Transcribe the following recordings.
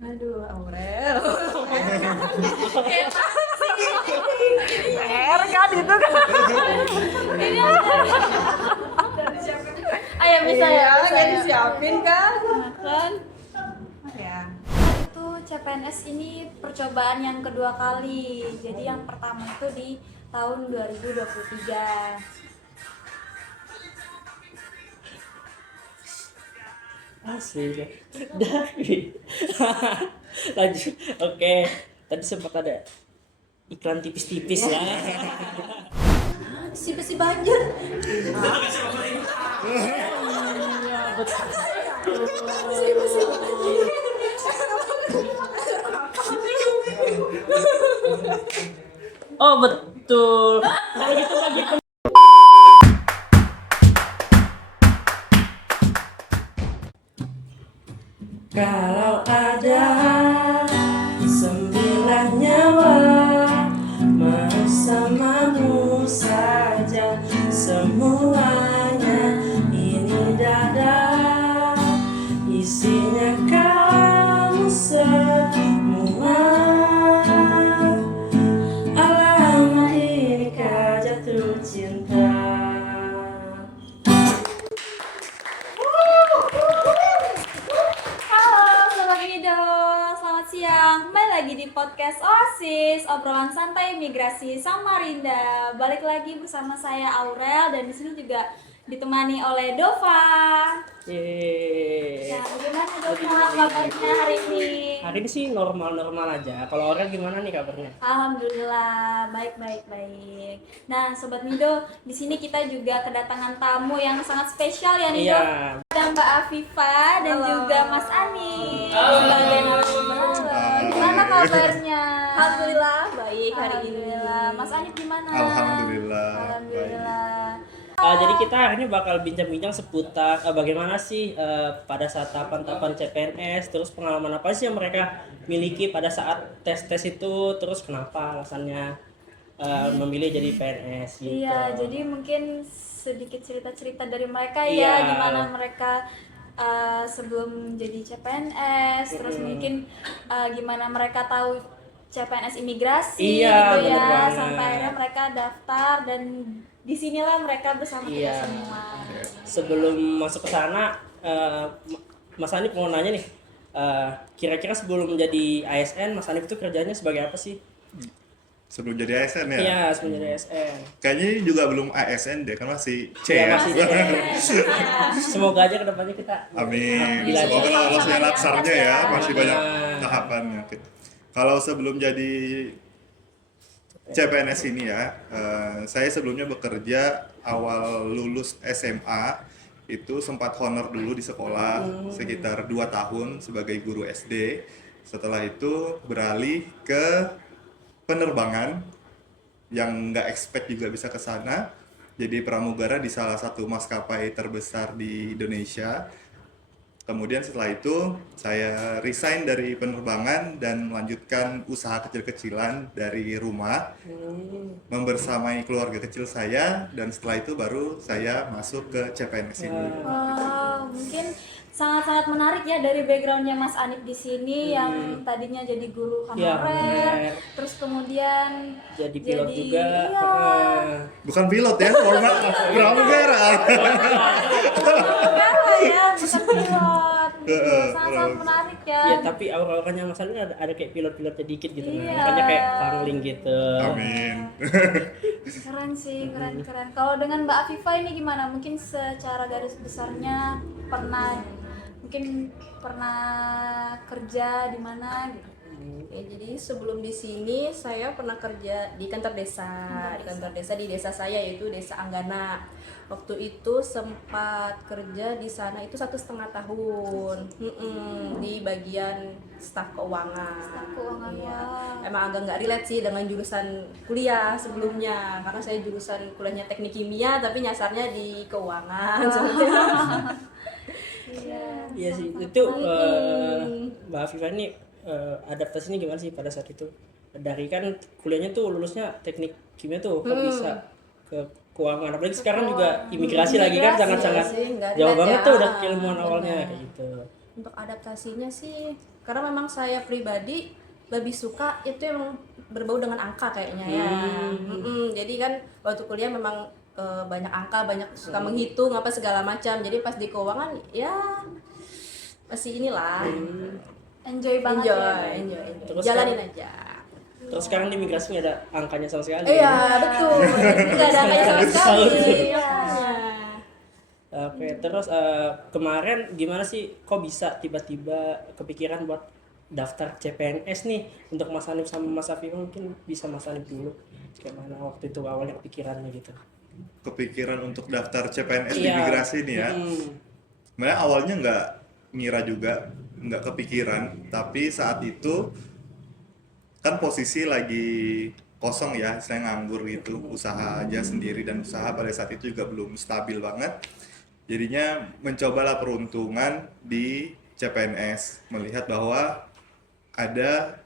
Aduh, Aurel. PR kan itu kan. Ayo bisa ya, nggak disiapin kan? kan? Ya. Itu CPNS ini percobaan yang kedua kali. Jadi yang pertama itu di tahun 2023. Asli. Dari. Lanjut. Oke. Tadi sempat ada iklan tipis-tipis ya. Si besi banjir. Oh betul. Kalau gitu bagi kalau ada 9 nyawa bersamamu saja semuanya ini dada isinya kamu semua alamat ini jatuh cinta. Halo Sobat Mido, selamat siang. Kembali lagi di podcast Oasis, obrolan santai migrasi Samarinda. Balik lagi bersama saya Aurel dan di sini juga ditemani oleh Dova. Yeay. Nah, bagaimana Dova kabarnya hari ini? Hari ini sih normal-normal aja. Kalau orang gimana nih kabarnya? Alhamdulillah, baik. Nah, Sobat Mido, di sini kita juga kedatangan tamu yang sangat spesial ya nih, Dov. Iya. Ada Mbak Afifa dan Halo. juga Mas Ani Halo. sebagai narasumber. Gimana kabarnya? Alhamdulillah baik hari ini. Alhamdulillah. Mas Ani gimana? Alhamdulillah. Alhamdulillah. Jadi kita hari ini bakal bincang-bincang seputar bagaimana sih pada saat tahapan-tahapan CPNS, terus pengalaman apa sih yang mereka miliki pada saat tes-tes itu, terus kenapa alasannya memilih jadi PNS gitu. Iya, jadi mungkin sedikit cerita-cerita dari mereka Iya. ya, gimana mereka sebelum jadi CPNS, terus mungkin gimana mereka tahu CPNS imigrasi Iya, gitu bener ya, banget. sampai akhirnya mereka daftar dan disinilah mereka bersama Iya. kita semua. Sebelum masuk ke sana, Mas Hanif mau nanya nih, kira-kira sebelum menjadi ASN, Mas Hanif itu kerjanya sebagai apa sih? Sebelum jadi ASN ya? Iya, sebelum jadi ASN. Kayaknya ini juga belum ASN deh, kan masih C Iya, ya? masih Semoga aja kedepannya kita. Amin. Bila Semoga aja. lolos ya latsarnya ya, masih banyak Nah. tahapannya. Kalau sebelum jadi CPNS ini ya, saya sebelumnya bekerja awal lulus SMA, itu sempat honor dulu di sekolah sekitar 2 tahun sebagai guru SD. Setelah itu beralih ke penerbangan yang nggak expect juga bisa ke sana, jadi pramugara di salah satu maskapai terbesar di Indonesia. Kemudian setelah itu saya resign dari penerbangan dan melanjutkan usaha kecil-kecilan dari rumah, membersamai keluarga kecil saya, dan setelah itu baru saya masuk ke CPNS ini. Wow, mungkin sangat-sangat menarik ya dari backgroundnya Mas Anip di sini yang tadinya jadi guru Iya, honorer, bener. terus kemudian Jadi pilot juga. Iya. Bukan pilot ya, formal pramugara. Honorer ya, bukan pilot. Sangat-sangat menarik ya. Ya, tapi aura-auranya Mas Hanif ada kayak pilot-pilotnya dikit gitu. Iya. Makanya kayak pangling gitu. Amin. Keren sih, keren. Kalau dengan Mbak Afifa ini gimana? Mungkin secara garis besarnya mungkin pernah kerja di mana gitu. Ya, jadi sebelum di sini saya pernah kerja di kantor desa, di desa saya yaitu Desa Anggana. Waktu itu sempat kerja di sana itu 1,5 tahun. Di bagian staf keuangan. Staf keuangan, Iya. wah. Emang agak nggak relate sih dengan jurusan kuliah sebelumnya, karena saya jurusan kuliahnya teknik kimia tapi nyasarnya di keuangan. Seperti Iya sih. Itu Mbak Afifah ini adaptasinya gimana sih pada saat itu? Dari kan kuliahnya tuh lulusnya teknik kimia tuh, kok bisa ke keuangan? Apalagi sekarang juga imigrasi lagi kan sangat-sangat sih, nggak jauh relate banget ya. tuh udah keilmuan awalnya kayak gitu. Untuk adaptasinya sih, karena memang saya pribadi lebih suka itu yang berbau dengan angka kayaknya ya. Jadi kan waktu kuliah memang banyak angka, banyak suka menghitung apa segala macam. Jadi pas di keuangan ya masih inilah. Enjoy banget ya. Enjoy. Terus Jalanin kan- aja. Terus sekarang di migrasi nggak ada angkanya sama sekali. Iya, betul. Nggak ada angkanya sama sekali. Iya. Oke, terus kemarin gimana sih kok bisa tiba-tiba kepikiran buat daftar CPNS nih untuk Mas Hanif sama Mas Safi? Mungkin bisa Mas Hanif dulu. Gimana waktu itu awalnya kepikirannya gitu? Kepikiran untuk daftar CPNS di Iya. migrasi nih ya. Mm. Sebenarnya awalnya nggak ngira juga, nggak kepikiran, tapi saat itu kan posisi lagi kosong ya, saya nganggur gitu, usaha aja sendiri, dan usaha pada saat itu juga belum stabil banget. Jadinya mencobalah peruntungan di CPNS, melihat bahwa ada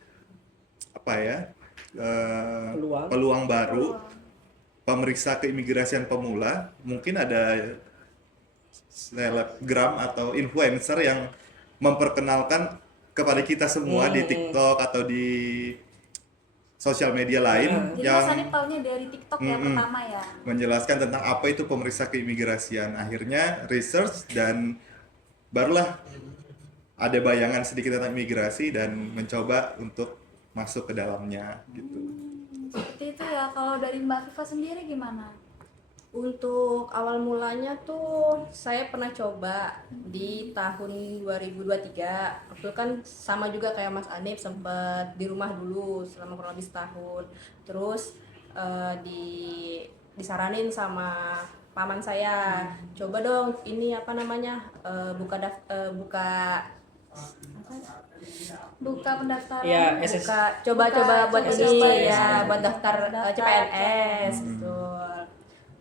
apa ya, peluang baru, pemeriksa keimigrasian pemula, mungkin ada selebgram atau influencer yang memperkenalkan kepada kita semua di TikTok atau di sosial media lain Jadi Mas Hanif taunya dari TikTok ya pertama ya. menjelaskan tentang apa itu pemeriksa keimigrasian. Akhirnya research dan barulah ada bayangan sedikit tentang imigrasi dan mencoba untuk masuk ke dalamnya gitu. Seperti itu ya. Kalau dari Mbak Viva sendiri gimana? Untuk awal mulanya tuh saya pernah coba di tahun 2023. Waktu kan sama juga kayak Mas Anip, sempat di rumah dulu selama kurang lebih setahun. Terus disaranin sama paman saya, coba dong ini apa namanya, Buka pendaftaran. Iya, coba buat coba ini CPNS. ya, buat daftar Daftar CPNS betul.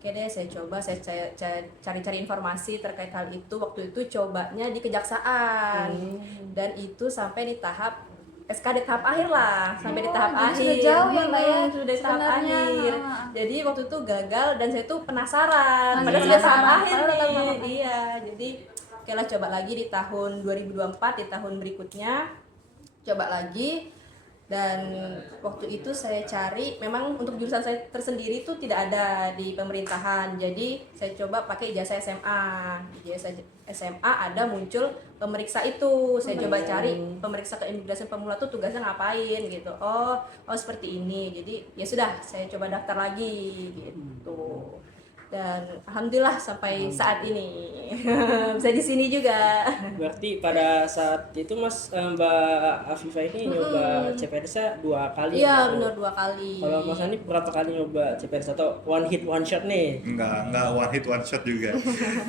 Oke deh, saya coba, saya cari-cari informasi terkait hal itu. Waktu itu cobanya di kejaksaan, dan itu sampai di tahap SKD tahap akhir lah, sampai di tahap jadi akhir. sudah jauh ya, Mbak ya, Sudah di tahap sebenarnya. akhir. Jadi waktu itu gagal dan saya tuh penasaran. Masih Padahal sudah tahap penasaran, akhir padahal tahap nih. akhir. Iya, jadi oke lah, coba lagi di tahun 2024, di tahun berikutnya coba lagi. Dan waktu itu saya cari, memang untuk jurusan saya tersendiri itu tidak ada di pemerintahan, jadi saya coba pakai ijazah SMA. Ijazah SMA ada muncul pemeriksa itu, saya coba cari pemeriksa keimigrasian pemula tuh tugasnya ngapain gitu. Oh seperti ini, jadi ya sudah, saya coba daftar lagi gitu. Dan alhamdulillah sampai saat ini bisa di sini juga. Berarti pada saat itu Mbak Afifa ini nyoba CPNS 2 kali. Iya benar, 2 kali. Kalau Mas Hanif berapa kali nyoba CPNS atau one hit one shot nih? Enggak one hit one shot juga.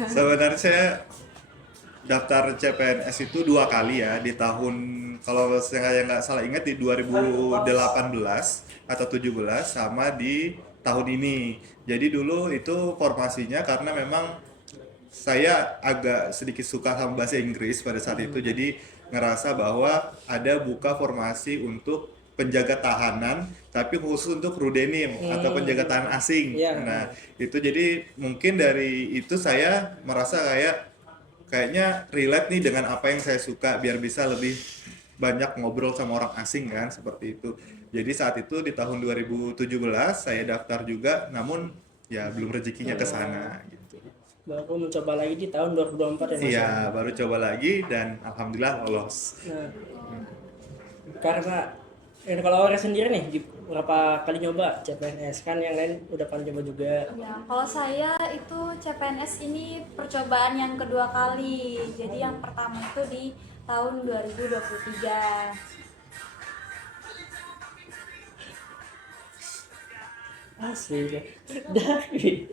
Sebenarnya saya daftar CPNS itu 2 kali ya, di tahun, kalau saya nggak salah ingat, di 2018 atau 17, sama di tahun ini. Jadi dulu itu formasinya karena memang saya agak sedikit suka sama bahasa Inggris pada saat itu, jadi ngerasa bahwa ada buka formasi untuk penjaga tahanan, tapi khusus untuk rudenim atau penjaga tahanan asing. Iya. Nah itu jadi mungkin dari itu saya merasa kayaknya relate nih dengan apa yang saya suka, biar bisa lebih banyak ngobrol sama orang asing kan, seperti itu. Jadi saat itu di tahun 2017 saya daftar juga, namun ya belum rezekinya ke sana gitu. Baru mencoba lagi di tahun 2024 ya Mas? Iya, baru coba lagi dan alhamdulillah lolos. Nah, karena kalau Aurel sendiri nih berapa kali nyoba CPNS, kan yang lain udah pernah coba juga. Ya, kalau saya itu CPNS ini percobaan yang kedua kali. Jadi yang pertama itu di tahun 2023. Asli dari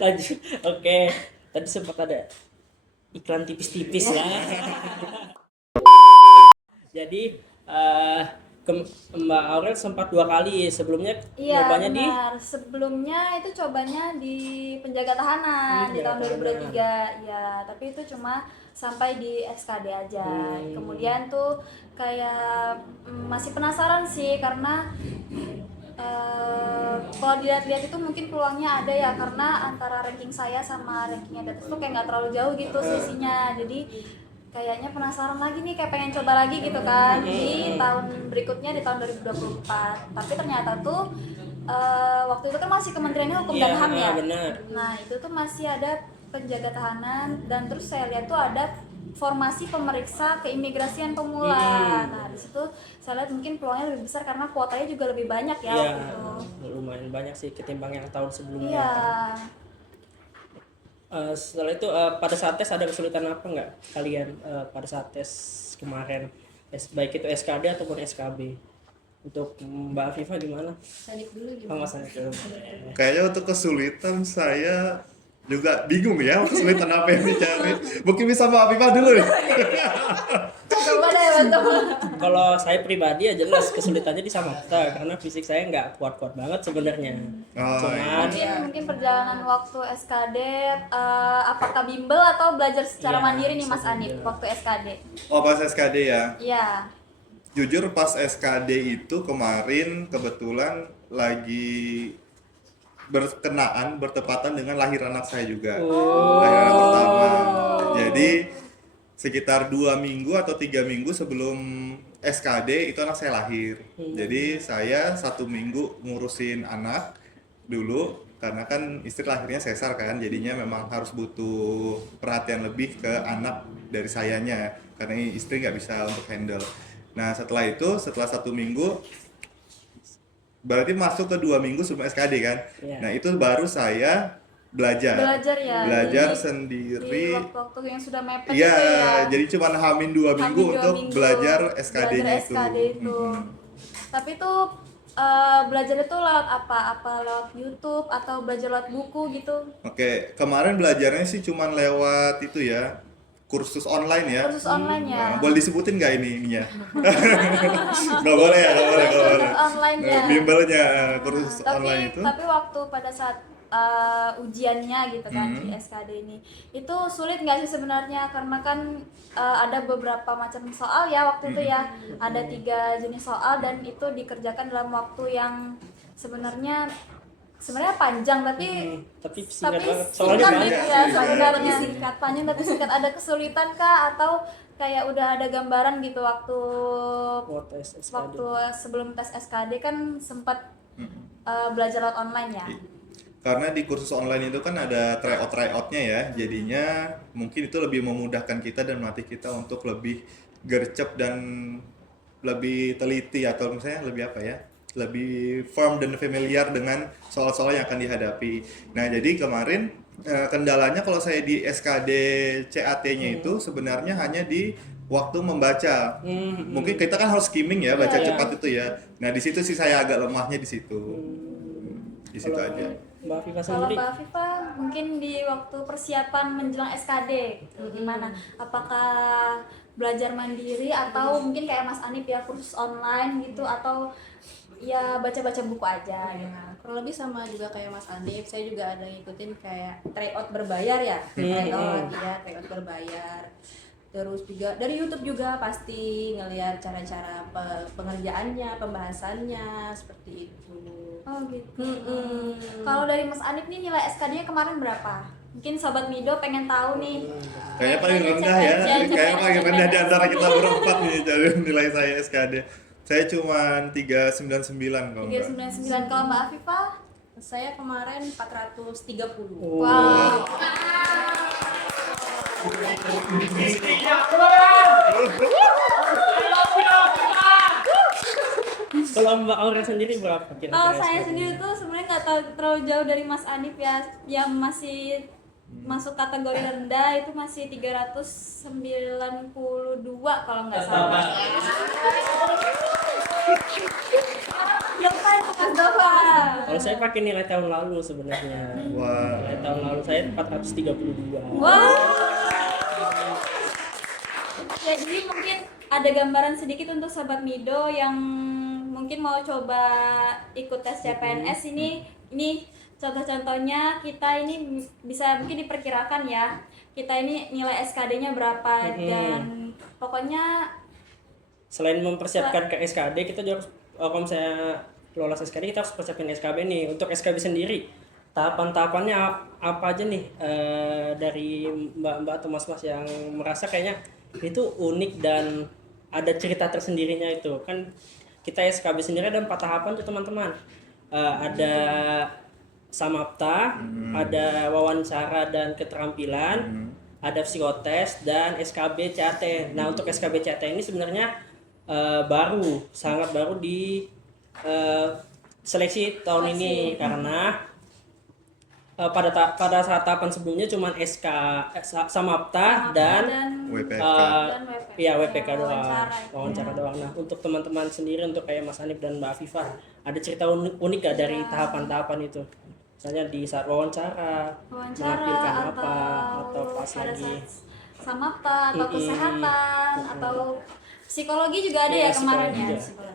lanjut. Oke, tadi sempat ada iklan tipis-tipis ya. Jadi Mbak Aurel sempat 2 kali sebelumnya. Iya nyobanya benar. Sebelumnya itu cobanya di penjaga tahanan di tahun 2023. Ya, tapi itu cuma sampai di SKD aja. Kemudian tuh kayak masih penasaran sih, karena kalau dilihat-lihat itu mungkin peluangnya ada ya, karena antara ranking saya sama rankingnya di atas tuh kayak nggak terlalu jauh gitu selisihnya. Jadi kayaknya penasaran lagi nih, kayak pengen coba lagi gitu kan di tahun berikutnya, di tahun 2024. Tapi ternyata tuh waktu itu kan masih Kementeriannya Hukum dan Iya, HAM ya. benar. Nah itu tuh masih ada penjaga tahanan, dan terus saya lihat tuh ada formasi pemeriksa keimigrasian pemula. Nah di situ saya lihat mungkin peluangnya lebih besar karena kuotanya juga lebih banyak ya Iya, waktu itu. lumayan banyak sih ketimbang yang tahun sebelumnya. Iya. Setelah itu pada saat tes ada kesulitan apa nggak kalian pada saat tes kemarin, baik itu SKD ataupun SKB? Untuk Mbak Afifa gimana? Sanik dulu Oh, gimana? Mas Anif dulu. Kayaknya untuk kesulitan saya juga bingung ya, kesulitan apa yang dicari. Mungkin bisa Mbak Afifah dulu nih. Coba deh bantu. Kalau saya pribadi ya jelas kesulitannya di Samapta karena fisik saya nggak kuat-kuat banget sebenarnya. Oh, Cuman Mungkin perjalanan waktu SKD, apakah bimbel atau belajar secara Iya, mandiri nih bisa Mas Anif juga. waktu SKD? Oh, pas SKD ya. Iya. Jujur pas SKD itu kemarin kebetulan lagi bertepatan dengan lahir anak saya juga. Lahir anak pertama. Jadi sekitar 2 minggu atau 3 minggu sebelum SKD itu anak saya lahir. Jadi saya 1 minggu ngurusin anak dulu karena kan istri lahirnya sesar kan, jadinya memang harus butuh perhatian lebih ke anak dari sayanya karena istri nggak bisa untuk handle. Nah setelah itu, setelah 1 minggu berarti masuk ke 2 minggu sebelum SKD kan. Iya. Nah itu baru saya belajar Ya. belajar Di sendiri. waktu-waktu yang sudah mepet Iya, itu ya. jadi cuma hamin 2 Hamin minggu 2 untuk minggu belajar SKD-nya belajar itu. SKD itu. Tapi tuh belajar itu lewat apa? Apa lewat YouTube atau belajar lewat buku gitu? Oke, kemarin belajarnya sih cuma lewat itu ya, kursus online ya. Kursus online ya. Nah, boleh disebutin nggak ininya? Nggak boleh ya, nggak boleh, nggak boleh. Kursus online ya. Bimbelnya kursus tapi online itu. tapi waktu pada saat ujiannya gitu kan di SKD ini itu sulit nggak sih sebenarnya, karena kan ada beberapa macam soal ya waktu itu ya, ada 3 jenis soal dan itu dikerjakan dalam waktu yang sebenarnya panjang tapi tapi singkat banget. singkat Soalnya gitu banyak. ya sebenarnya, singkat panjang tapi singkat. Ada kesulitan kah atau kayak udah ada gambaran gitu waktu Buat tes SKD. waktu sebelum tes SKD kan sempat belajar lewat online ya? Karena di kursus online itu kan ada tryout-tryoutnya ya, jadinya mungkin itu lebih memudahkan kita dan melatih kita untuk lebih gercep dan lebih teliti, atau misalnya lebih apa ya, lebih firm dan familiar dengan soal-soal yang akan dihadapi. Nah jadi kemarin kendalanya kalau saya di SKD CAT-nya itu sebenarnya hanya di waktu membaca. Mungkin kita kan harus skimming ya, baca Iya, cepat itu ya. Nah di situ sih saya agak lemahnya di situ. Di situ Kalau aja. Mbak Afifa Kalau sendiri Mbak Afifa mungkin di waktu persiapan menjelang SKD gimana? Apakah belajar mandiri atau mungkin kayak Mas Anip ya kursus online gitu, atau ya baca-baca buku aja gitu? Kurang lebih sama juga kayak Mas Anif, saya juga ada ngikutin kayak tryout berbayar ya, tryout berbayar. Terus juga dari YouTube juga pasti ngelihat cara-cara pengerjaannya, pembahasannya seperti itu. Oh gitu. Kalau dari Mas Anip nih nilai SKD-nya kemarin berapa? Mungkin Sobat Mido pengen tahu nih. Kayaknya paling rendah ya, kayaknya paling rendah di antara kita berempat nih dari nilai saya SKD. Saya cuma 399 kalau enggak. 399. Kalau Mbak Afifa? Saya kemarin 430. Wow. kalau Mbak Aurel sendiri berapa kira-kira? Kalau saya SKD? sendiri tuh sebenarnya nggak terlalu jauh dari Mas Anip ya, yang masih masuk kategori rendah itu masih 392 kalau nggak salah. Yang lain Mas Dova. Kalau saya pakai nilai tahun lalu sebenarnya. Wah. Nilai tahun lalu saya 432. Wow. Ya, jadi mungkin ada gambaran sedikit untuk Sobat Mido yang mungkin mau coba ikut tes CPNS ini contoh-contohnya kita ini bisa mungkin diperkirakan ya, kita ini nilai SKD-nya berapa dan pokoknya Selain mempersiapkan ke SKD, kita juga harus kalau misalnya lolos SKD kita harus persiapin SKB nih. Untuk SKB sendiri tahapan-tahapannya apa aja nih dari mbak-mbak atau mas-mas yang merasa kayaknya itu unik dan ada cerita tersendirinya. Itu kan kita SKB sendiri ada 4 tahapan tuh teman-teman. Ada samapta, ada wawancara dan keterampilan, ada psikotes, dan SKB CAT. Nah, untuk SKB CAT ini sebenarnya baru, sangat baru di seleksi tahun ini, karena pada saat tahapan sebelumnya cuman samapta dan WPK. ya WPK doang, wawancara itu. wawancara doang. Nah, untuk teman-teman sendiri, untuk kayak Mas Hanif dan Mbak Afifah, ada cerita unik gak dari tahapan-tahapan itu? Misalnya di saat wawancara menampilkan apa, atau pas pada lagi saat samapta atau kesehatan atau psikologi juga ada Iya, ya kemarin psikologi ya. juga.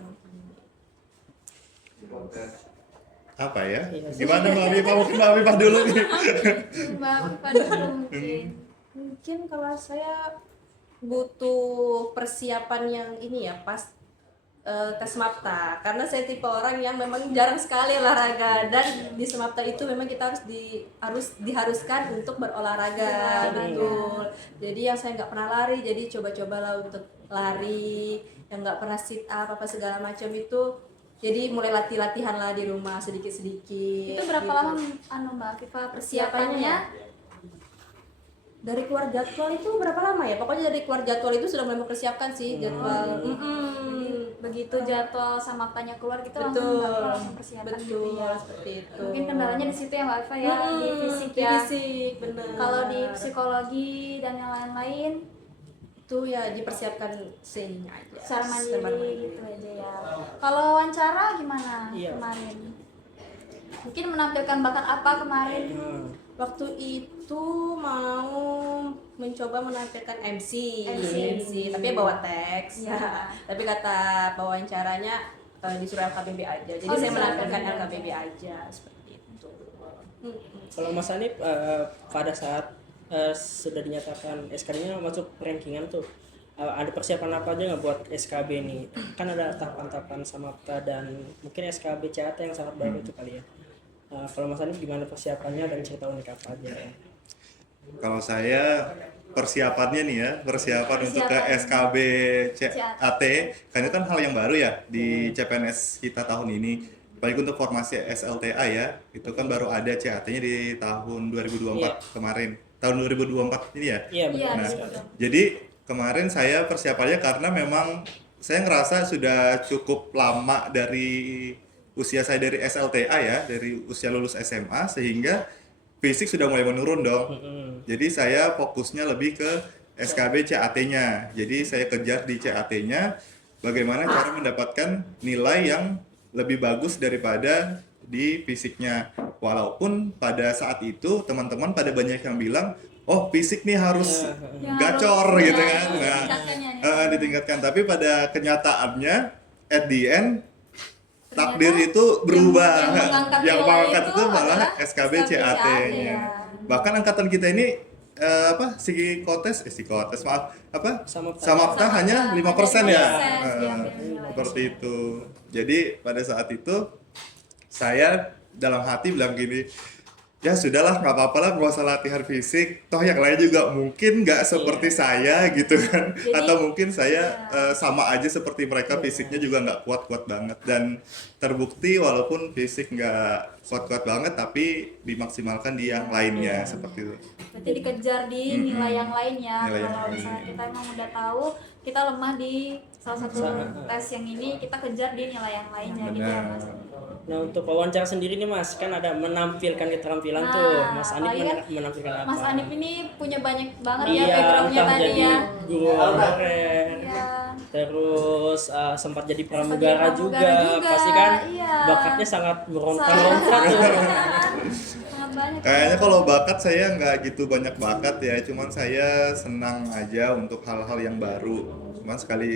Psikologi. Apa ya? Iya. Gimana Mbak Afifah? Mungkin Mbak Afifah dulu nih. Mbak Afifah dulu mungkin. Mungkin kalau saya butuh persiapan yang ini ya pas tes Smapta, karena saya tipe orang yang memang jarang sekali olahraga, dan di Smapta itu memang kita harus diharuskan untuk berolahraga, betul. Jadi yang saya nggak pernah lari, jadi coba-cobalah untuk lari, yang nggak pernah sit up apa segala macam itu, jadi mulai latihan lah di rumah sedikit-sedikit. Itu berapa gitu. lama Mbak Afifah persiapannya? Dari keluar jadwal itu berapa lama ya? Pokoknya dari keluar jadwal itu sudah mulai mempersiapkan sih jadwal. Begitu jadwal samaptanya keluar kita Betul, langsung persiapan gitu betul, ya. seperti itu. Mungkin kendalanya di situ ya Mbak Afifah ya, di fisik Di ya. fisik, benar. Kalau di psikologi dan yang lain-lain itu ya dipersiapkan seninya aja. secara Secara mandiri gitu aja ya. Kalau wawancara gimana Iya. kemarin? Mungkin menampilkan bakat apa kemarin? Waktu itu mau mencoba menampilkan MC, tapi bawa teks. Iya. Tapi kata wawancaranya disuruh LKBB aja. Jadi Oh, saya disuruh menampilkan LKBB. LKBB aja seperti itu. Kalau Mas Hanif pada saat sudah dinyatakan SKB-nya masuk rankingan tuh, ada persiapan apa aja nggak buat SKB ini? Kan ada tahapan-tahapan samapta dan mungkin SKB CAT yang sangat baru itu kali ya. Kalau Mas Hanif gimana persiapannya dan cerita unik apa aja ya? Kalau saya persiapannya nih ya, persiapan untuk ke SKB CAT, kan itu kan hal yang baru ya di CPNS kita tahun ini. Baik untuk formasi SLTA ya, itu kan baru ada CAT-nya di tahun 2024 kemarin. Tahun 2024 ini ya. Iya betul. Iya, Nah, betul. jadi kemarin saya persiapannya karena memang saya ngerasa sudah cukup lama dari usia saya dari SLTA ya, dari usia lulus SMA, sehingga fisik sudah mulai menurun dong. Jadi saya fokusnya lebih ke SKB CAT-nya. Jadi saya kejar di CAT-nya bagaimana cara mendapatkan nilai yang lebih bagus daripada di fisiknya. Walaupun pada saat itu teman-teman pada banyak yang bilang, oh fisik nih harus gacor harus- gitu ya, kan. Nah, ditingkatkan ya, ditingkatkan. Tapi pada kenyataannya, at the end, takdir itu berubah. yang mengangkat Yang nilai mengangkat itu itu malah adalah SKB SKB CAT-nya. ya. Bahkan angkatan kita ini psikotes maaf apa Samapta. samapta hanya 5% ya. 5% ya, Seperti itu. Jadi pada saat itu saya dalam hati bilang gini, ya sudahlah nggak apa-apa lah, nggak usah latihan fisik, toh yang lain juga mungkin nggak seperti saya gitu kan. Jadi, atau mungkin saya sama aja seperti mereka, fisiknya juga nggak kuat-kuat banget. Dan terbukti walaupun fisik nggak kuat-kuat banget tapi dimaksimalkan di yang lainnya seperti itu. Berarti dikejar di nilai yang lainnya. Nilai yang Kalau lain. misalnya kita emang udah tahu kita lemah di salah satu tes yang ini, kita kejar di nilai yang lainnya gitu ya Benar. Mas. Nah, untuk wawancara sendiri nih Mas, kan ada menampilkan keterampilan Nah, tuh. Mas Hanif apalagi kan menampilkan apa? Mas Anip ini punya banyak banget ya Iya, backgroundnya entah tadi jadi ya. guru honorer, Iya. terus sempat jadi jadi pramugara juga. pramugara juga, Pasti kan iya. bakatnya sangat meronta-ronta Sangat tuh. sangat banyak. Kayaknya kalau bakat saya nggak gitu banyak bakat ya, cuman saya senang aja untuk hal-hal yang baru. Cuman sekali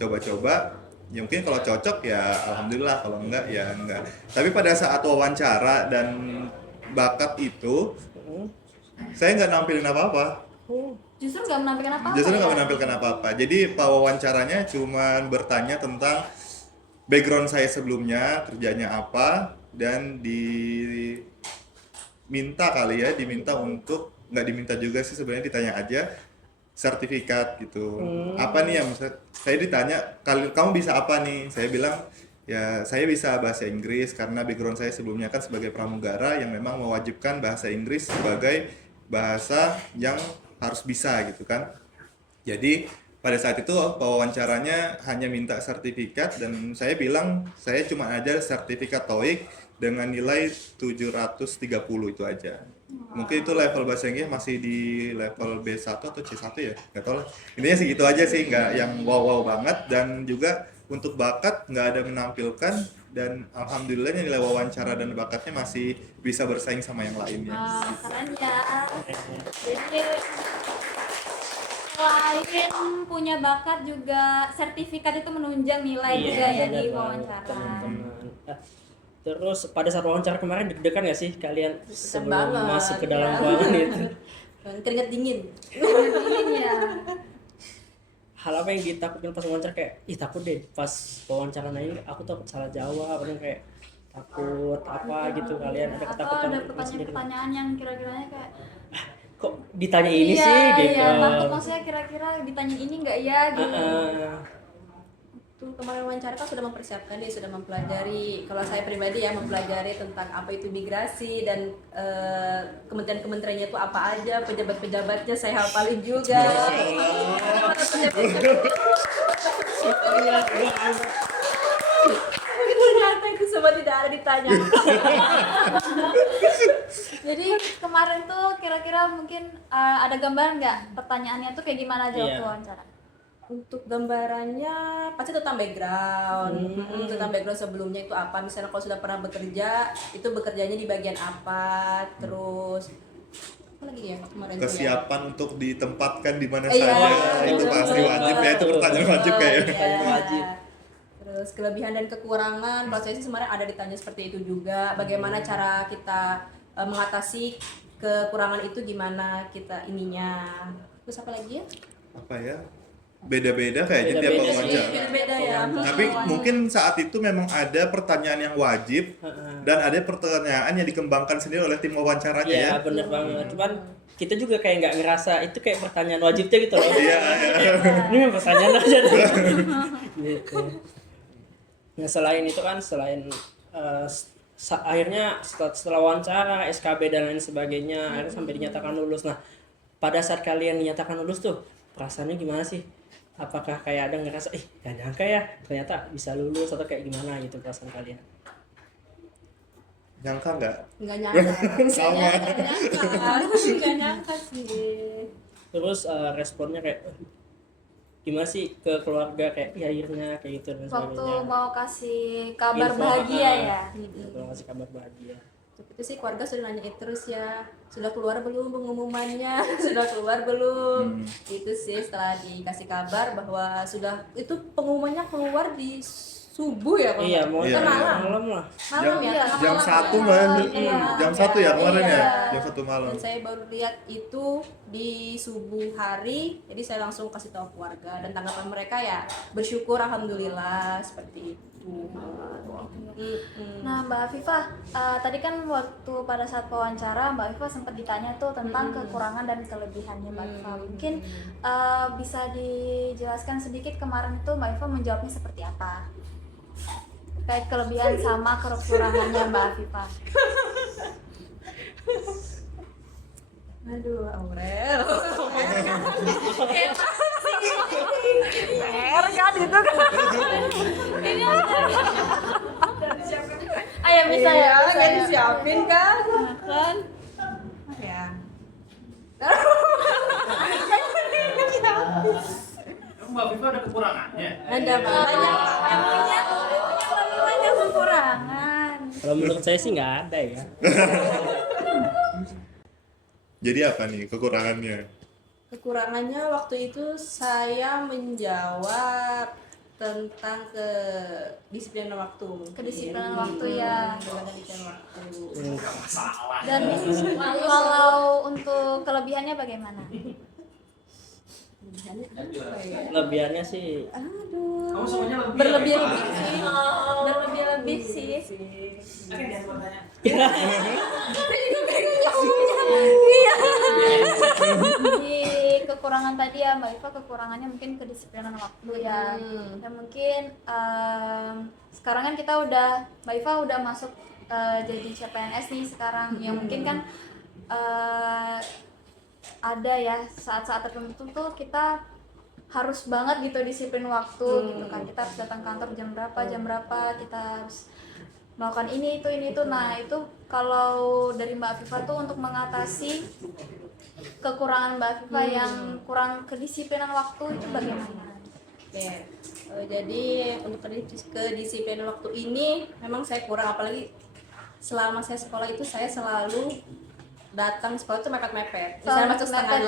coba-coba, ya mungkin kalau cocok ya alhamdulillah, kalau enggak ya enggak. Tapi pada saat wawancara dan bakat itu, saya nggak nampilin apa-apa. Justru nggak menampilkan apa-apa. Justru nggak ya? menampilkan apa-apa. Jadi pak wawancaranya cuman bertanya tentang background saya sebelumnya, kerjanya apa, dan diminta untuk nggak diminta juga sih sebenarnya, ditanya aja sertifikat gitu. Apa nih yang saya ditanya, kamu bisa apa nih? Saya bilang ya saya bisa bahasa Inggris karena background saya sebelumnya kan sebagai pramugara yang memang mewajibkan bahasa Inggris sebagai bahasa yang harus bisa gitu kan. Jadi pada saat itu wawancaranya hanya minta sertifikat dan saya bilang saya cuma ada sertifikat TOEIC dengan nilai 730 itu aja. Mungkin itu level bahasa Inggris masih di level B1 atau C1 ya, nggak tahu lah. Intinya segitu aja sih, nggak yang wow banget. Dan juga untuk bakat nggak ada menampilkan, dan alhamdulillahnya nilai wawancara dan bakatnya masih bisa bersaing sama yang lainnya. Keren ya. Jadi selain punya bakat juga sertifikat itu menunjang nilai juga ya benar di banget, wawancara. teman-teman. Terus pada saat wawancara kemarin deg-degan nggak sih kalian sebelum banget, masuk ke dalam ya. ruangan itu? Keringet dingin. Ini ya. Hal apa yang ditakutin pas wawancara, kayak takut deh pas wawancara ini aku takut salah jawab, kadang kayak takut apa gitu, kalian ada Atau ketakutan ada sendiri? pertanyaan-pertanyaan yang kira-kiranya kayak Kok ditanya ini iya, sih gitu? Iya, takut maksudnya kira-kira ditanya ini nggak ya gitu. Tuh kemarin wawancara kan sudah mempersiapkan, dia sudah mempelajari. Kalau saya pribadi ya mempelajari tentang apa itu migrasi dan kementerian-kementeriannya itu apa aja, pejabat-pejabatnya saya hafalin juga. Ternyata itu semua tidak ada ditanya. Jadi kemarin tuh kira-kira mungkin ada gambaran nggak pertanyaannya tuh kayak gimana aja waktu Iya. wawancara? Untuk gambarannya pasti tentang background, tentang background sebelumnya itu apa. Misalnya kalau sudah pernah bekerja, itu bekerjanya di bagian apa, terus apa lagi ya kemarin tuh ya? Kesiapan untuk ditempatkan di mana Iya, saja itu pasti wajib ya, itu pertanyaan wajib kayak. Pertanyaan wajib. Terus kelebihan dan kekurangan, kalau saya sih sebenarnya ada ditanya seperti itu juga. Bagaimana cara kita mengatasi kekurangan itu, gimana kita ininya. Terus apa lagi ya? Apa ya? Beda-beda kayaknya tiap Beda-beda sih. wawancara. Beda-beda ya. Tapi mungkin saat itu memang ada pertanyaan yang wajib dan ada pertanyaan yang dikembangkan sendiri oleh tim wawancaranya ya. Iya bener banget, cuman kita juga kayak nggak ngerasa itu kayak pertanyaan wajibnya gitu loh. Iya. Ini memang pertanyaan aja deh. Gitu. Nah selain itu kan, selain akhirnya setelah wawancara, SKB dan lain sebagainya, akhirnya sampai dinyatakan lulus. Nah pada saat kalian dinyatakan lulus tuh perasaannya gimana sih? Apakah kayak ada ngerasa, gak nyangka ya ternyata bisa lulus, atau kayak gimana gitu perasaan kalian? Nyangka nggak? Nggak nyangka. Sama. Nggak nyangka sih. Terus responnya kayak gimana sih ke keluarga, kayak ya akhirnya kayak gitu dan Waktu sebagainya. mau kasih kabar Info, bahagia ya. Kalau ngasih kabar bahagia. Itu sih keluarga sudah nanya terus ya, sudah keluar belum pengumumannya, sudah keluar belum. Itu sih setelah dikasih kabar bahwa sudah, itu pengumumannya keluar di subuh ya kalau Iya, nggak- mau Iya. malam lah. malam ya, tengah Jam malam 1 ya. malam. Iya. Jam 1 ya kemarin ya? Iya. Jam 1 malam. Dan saya baru lihat itu di subuh hari, jadi saya langsung kasih tahu keluarga, dan tanggapan mereka ya bersyukur, alhamdulillah seperti itu. Nah Mbak Afifah, tadi kan waktu pada saat wawancara Mbak Afifah sempat ditanya tuh tentang kekurangan dan kelebihannya Mbak Afifah. Mungkin bisa dijelaskan sedikit kemarin tuh Mbak Afifah menjawabnya seperti apa? Kayak kelebihan sama kekurangannya Mbak Afifah. Aduh, Aurel. Ayo bisa ya, bisa nggak ya. disiapin kan? Kan? Ya. Mbak Viva ada kekurangannya? Ada banyak. Banyak kekurangan. Kalau menurut saya sih nggak ada ya. Jadi apa nih kekurangannya? Kekurangannya waktu itu saya menjawab tentang kedisiplinan waktu. Kedisiplinan waktu ya. Kedisiplinan waktu. Dan kalau untuk kelebihannya bagaimana? Kelebihannya sih Aduh. Kamu semuanya lebih Berlebih-lebih ya, sih. Berlebih-lebih sih. Oke, jangan bertanya. Di kekurangan kekurangan tadi ya Mbak Iva, kekurangannya mungkin kedisiplinan waktu ya. Ya mungkin sekarang kan kita Mbak Iva udah masuk jadi CPNS nih sekarang. Ya mungkin kan ada ya saat-saat tertentu tuh kita harus banget gitu disiplin waktu gitu kan. Kita harus datang kantor jam berapa, kita harus melakukan ini itu. Nah itu kalau dari Mbak Afifa tuh untuk mengatasi kekurangan Mbak Afifa yang kurang kedisiplinan waktu itu bagaimana? Oke, jadi untuk kedisiplinan waktu ini memang saya kurang, apalagi selama saya sekolah itu saya selalu datang sekolah itu mepet-mepet. Misalnya masuk setengah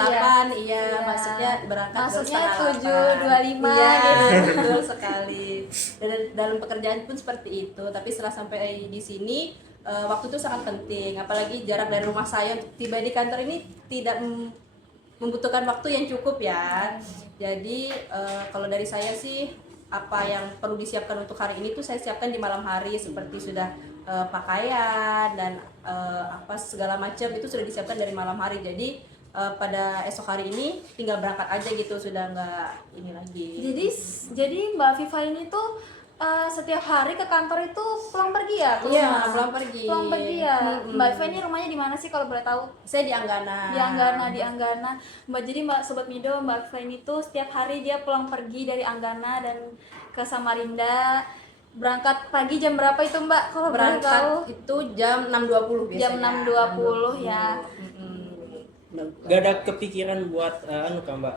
8, iya, masuknya berangkat Masuknya 7.25 iya, gitu. betul sekali. Dan dalam pekerjaan pun seperti itu. Tapi setelah sampai di sini, waktu itu sangat penting. Apalagi jarak dari rumah saya untuk tiba di kantor ini tidak membutuhkan waktu yang cukup ya. Jadi kalau dari saya sih apa yang perlu disiapkan untuk hari ini tuh saya siapkan di malam hari, seperti sudah pakaian dan apa segala macam itu sudah disiapkan dari malam hari. Jadi pada esok hari ini tinggal berangkat aja gitu, sudah nggak ini lagi. Jadi Mbak Afifa ini tuh setiap hari ke kantor itu pulang pergi ya? Iya, pulang pergi. Pulang pergi ya. Mbak Afifa ini rumahnya di mana sih kalau boleh tahu? Saya di Anggana. Di Anggana. Jadi Mbak Sobat Mido, Mbak Afifa ini tuh setiap hari dia pulang pergi dari Anggana dan ke Samarinda. Berangkat pagi jam berapa itu Mbak? Kalau boleh tahu? Berangkat itu jam 6.20 biasanya. Jam 6.20 ya. Gak ada kepikiran buat Mbak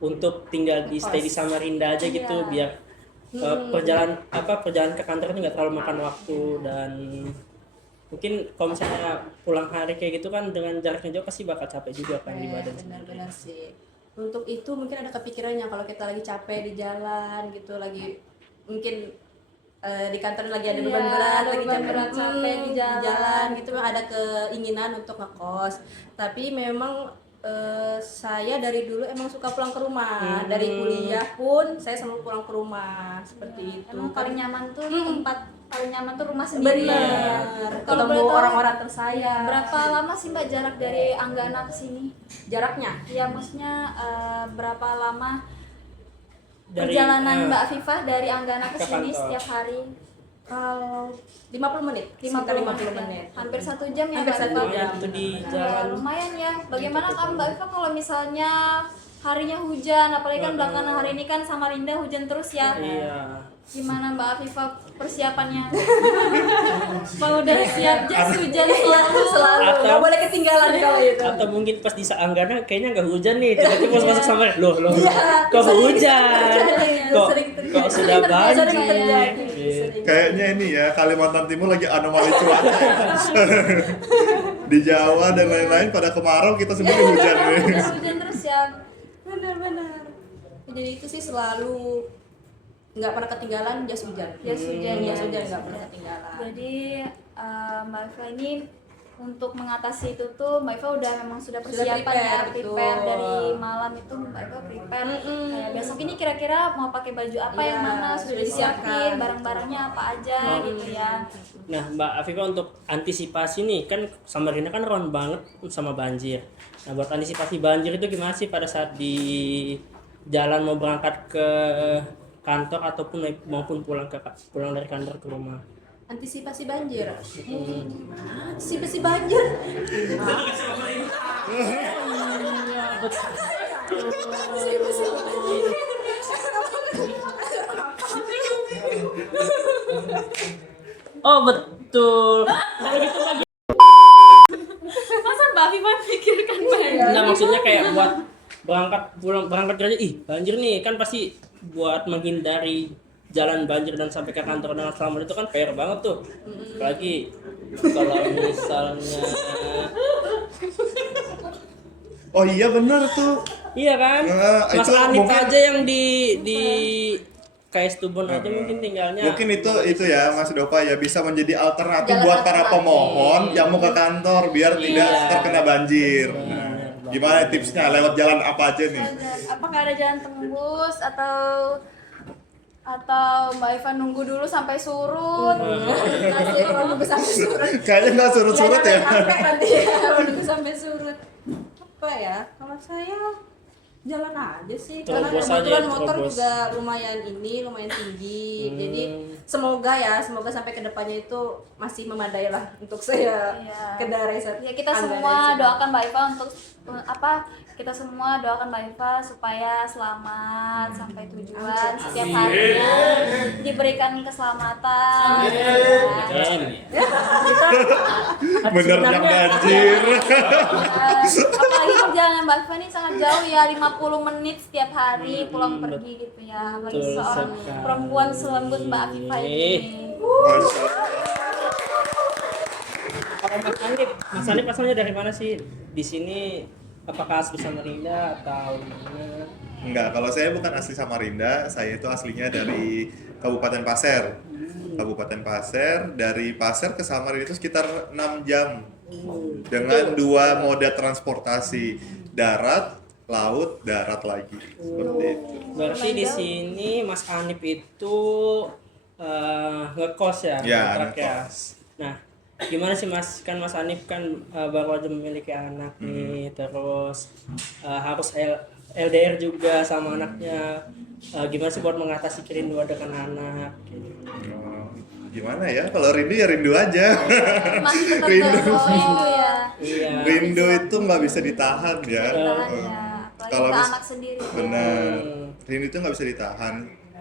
untuk tinggal stay di Samarinda aja gitu, biar perjalanan ke kantor itu nggak terlalu makan waktu. Dan mungkin kalau misalnya pulang hari kayak gitu kan dengan jaraknya jauh pasti bakal capek juga kan di badan. Benar-benar sih. Untuk itu mungkin ada kepikirannya kalau kita lagi capek di jalan gitu, lagi mungkin di kantor lagi ada beban berat, lagi capek di jalan gitu, ada keinginan untuk ngekos. Tapi memang saya dari dulu emang suka pulang ke rumah. Dari kuliah pun saya selalu pulang ke rumah seperti itu. Emang paling nyaman tuh tempat paling nyaman tuh rumah sendiri. Benar. Kalau Ketemu boleh tahu, orang-orang tersayang. berapa lama sih Mbak jarak dari Anggana ke sini? Jaraknya? Ya maksudnya berapa lama Dari, perjalanan Mbak Afifa dari Anggana ke ke sini kantor. setiap hari? Kalau 50 menit, sekitar 50 menit. Hampir 1 jam ya Hampir Mbak 1 Afifa? jam. Itu di Ya, jalan. lumayan ya. Bagaimana kan Mbak Afifa kalau misalnya harinya hujan, apalagi kan belakangan hari ini kan Samarinda hujan terus ya? Iya. Gimana Mbak Afifa persiapannya? Mau udah siap jas hujan selalu. Atau- Nggak boleh ketinggalan kalau itu. Atau mungkin pas di Anggana kayaknya nggak hujan nih, tiba-tiba pas masuk sama loh kok hujan, kok sudah banjir. Sering terjadi. Iya. Kayaknya ini ya Kalimantan Timur lagi anomali cuaca. Di Jawa dan lain-lain pada kemarau, kita sendiri hujan nih. Hujan terus ya. Benar-benar. Jadi itu sih selalu nggak pernah ketinggalan jas hujan. Jas hujan, jas ya. hujan nggak pernah ketinggalan. Jadi Mbak Iva ini untuk mengatasi itu tuh Mbak Iva udah memang sudah persiapan prepare, prepare betul. dari malam itu Mbak Iva prepare. Kayak besok ini kira-kira mau pakai baju apa yang Iya, mana sudah sudah disiapin, disiapkan. barang-barangnya apa aja gitu ya. Nah, Mbak Afifa untuk antisipasi nih, kan Samarinda kan rawan banget sama banjir. Nah, buat antisipasi banjir itu gimana sih pada saat di jalan mau berangkat ke kantor ataupun maupun pulang dari kantor ke rumah? Antisipasi banjir. Antisipasi banjir. Oh, betul. Masa Mbak Iva pikirkan banjir? Nah, maksudnya kayak buat berangkat kerja, banjir nih kan pasti buat menghindari jalan banjir dan sampai ke kantor dengan selamat itu kan fair banget tuh. Apalagi kalau misalnya Oh iya benar tuh. iya kan? Itu Mas Anip mungkin- aja yang di KS Tubun aja mungkin tinggalnya. Mungkin itu ya Mas Dova ya bisa menjadi alternatif Jalan buat para alternatif. pemohon yang mau ke kantor biar tidak Iya. terkena banjir. Nah, gimana tipsnya lewat jalan apa aja nih? Apakah ada jalan tembus atau Mbak Iva nunggu dulu sampai surut? Nanti kalau nunggu sampai surut. Kayaknya nggak surut-surut ya. Capek nanti ya kalau nunggu sampai surut. Apa ya? Kalau saya jalan aja sih, karena Terobos kebetulan aja, motor terobos. juga lumayan tinggi. Jadi semoga sampai kedepannya itu masih memadai lah untuk saya Iya. ke daerah Ya kita Anggana semua di sini. doakan Mbak Iva untuk kita semua doakan Mbak Iva supaya selamat sampai tujuan setiap harinya, diberikan keselamatan. Bener yang banjir. Apalagi perjalanan Mbak Iva ini sangat jauh ya, 50 menit setiap hari pulang pergi gitu ya. Apalagi Betul seorang sekali. perempuan selembut Mbak Iva ini. Masya Allah. Kalau Mas Hanif asalnya dari mana sih? Di sini apakah asli Samarinda atau mana? Enggak, kalau saya bukan asli Samarinda, saya itu aslinya dari Kabupaten Pasir. Kabupaten Pasir, dari Pasir ke Samarinda itu sekitar 6 jam. Dengan 2 moda transportasi, darat, laut, darat lagi. Seperti itu. Berarti di sini Mas Hanif itu ngekos ya? Ya, kontrak ya? ngekos. Nah, gimana sih Mas? Kan Mas Hanif kan baru aja memiliki anak nih, terus harus LDR juga sama anaknya. Gimana sih buat mengatasi kerinduan dengan anak? Gitu. Gimana ya? Kalau rindu ya rindu aja. Masih tetap Rindu. rindu ya. Iya. Rindu itu nggak bisa ditahan ya. Ditahan ya. Apalagi Kalau ke mis- anak sendiri. Benar. Rindu itu nggak bisa ditahan.